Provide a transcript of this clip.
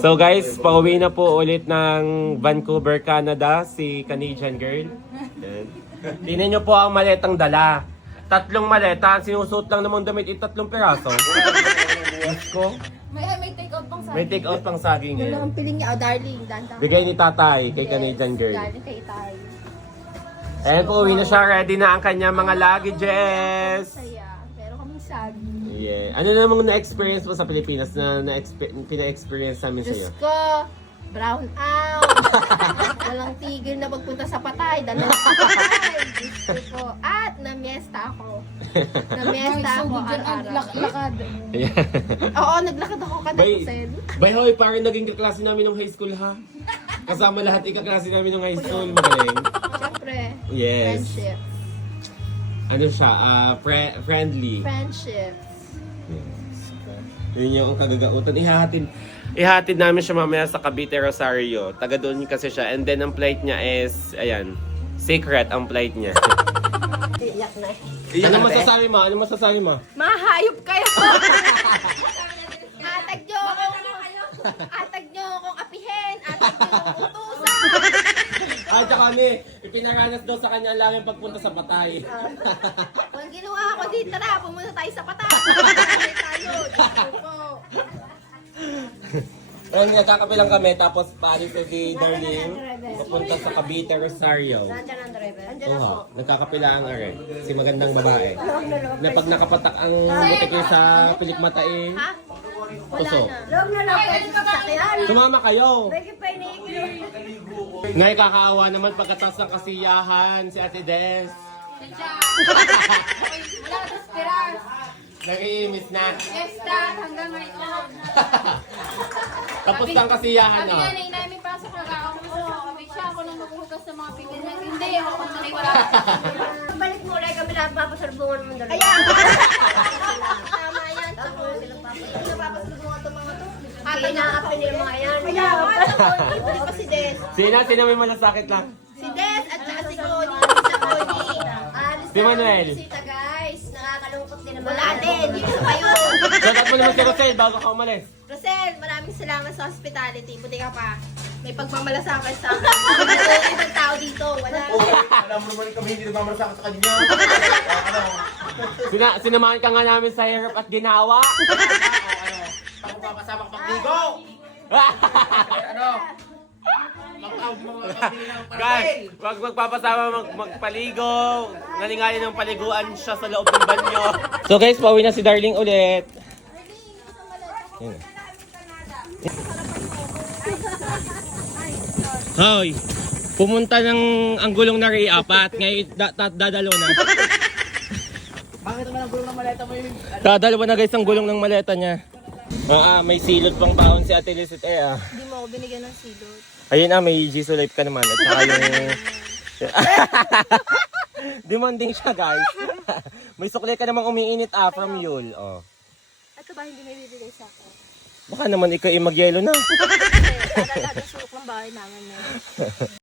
So guys, pauwi na po ulit ng Vancouver, Canada, si Canadian girl. Yan. Tingnan nyo po ang maletang dala. 3 maleta, sinusuot lang namang damit 3 peraso. Diyos ko. May take out pang sa May take out pang saging Ano yan. ang piling niya? Oh, darling. Dandan. Bigay ni tatay kay Canadian girl. Darling kay Itay. Ayan po, uwi na siya. Ready na ang kanyang mga luggages. Saya. Pero kaming sagi. Yeah. Ano namang na-experience mo sa Pilipinas na pina-experience namin Diyos sa'yo? ko. Brown out. Walang tigil na pagpunta sa patay. Dalawang patay. Diyos ko. At namiesta ako. Namiesta ako araw-araw. Lakad. Yeah. Oo, naglakad ako kada Kusel. Bay hoy, parang naging kaklase namin ng high school ha. Kasama lahat ikaklase namin ng high school. Magaling. Siyempre. Yes. Friendship. Ano siya? Friendly. Friendships. Yun yung kagagautan. Ihatid namin siya mamaya sa Cavite, Rosario. Taga doon kasi siya. And then ang flight niya is, ayan, secret ang flight niya. Iyak na. Ano masasabi mo? Ano masasabi mo? Mahayop kayo! Atag nyo akong apihin! Atag nyo akong utusan! At saka kami, ipinaranas daw sa kanya lang yung pagpunta sa patay. Kung ginawa ako dito na, pumunta tayo sa patay! Pumunta tayo! Diyos ko. Ayun, nagkakapilang kami, tapos paalis na si Darling, papunta sa Cavite, Rosario. Nandiyan ang driver. Nandiyan Oo, ako. nagkakapila ang are. Si magandang babae. Na pag nakapatak ang butik niya sa pilik mata eh. Ha? Wala Puso. na. Love na lang kayo sa sakyan. Sumama kayo. Pwede pa iniiklo. Ngayon kakaawa naman pagkatas ng kasiyahan si Ate Des. Wala sa spiral. Nag-iimis na. Fiesta hanggang ngayon. Tapos ang kasiyahan Sabi no. nga na inamin pasok na ako mo. Kami siya ako nang maghuhugas ng mga pinggan. Hindi ako sanay wala. Balik mo ulit kami lahat papasalubungan mo dalawa. Ayan! Tama yan. Ako sila papasalubungan itong mga to. Pinaapi nila mga yan. Ayan! Ibalik ko si Des. Sino may malasakit lang? Si Des at saka si Connie. Si Connie. Si Manuel. Sita guys. Nakakalungkot din naman. Wala din. Dito kayo. Shoutout mo naman si Rosel bago ka umalis. Rosel, maraming salamat sa hospitality. Buti ka pa. May pagmamalasakit sa akin. Ibang tao dito. Wala. Alam mo naman kami hindi nagmamarasakit sa kanya. Sinamahan ka nga namin sa hirap at ginawa. Ako papasama ka pag-ligo. Ano? Mag-out mo mga kabili ng Guys, wag magpapasama magpaligo. Nalingali ng paliguan siya sa loob ng banyo. So guys, pauwi na si Darling ulit. Yun. Hoy, pumunta ng ang gulong na Ray 4. Ngayon dadalo na. Bakit naman ang gulong ng maleta mo yun? Dadalawa na guys ang gulong ng maleta niya. May silot pang baon si Ate Lizette Hindi mo ako binigyan ng silot. Ayun may Jisoo Life ka naman. At saka yung... Demanding siya guys. May sukli ka namang umiinit from Yule. Oh. Ito ba hindi may bibigay sa akin? Baka naman ikaw ay mag-yelo na. Kasi, alala ng sulok ng bahay namin na.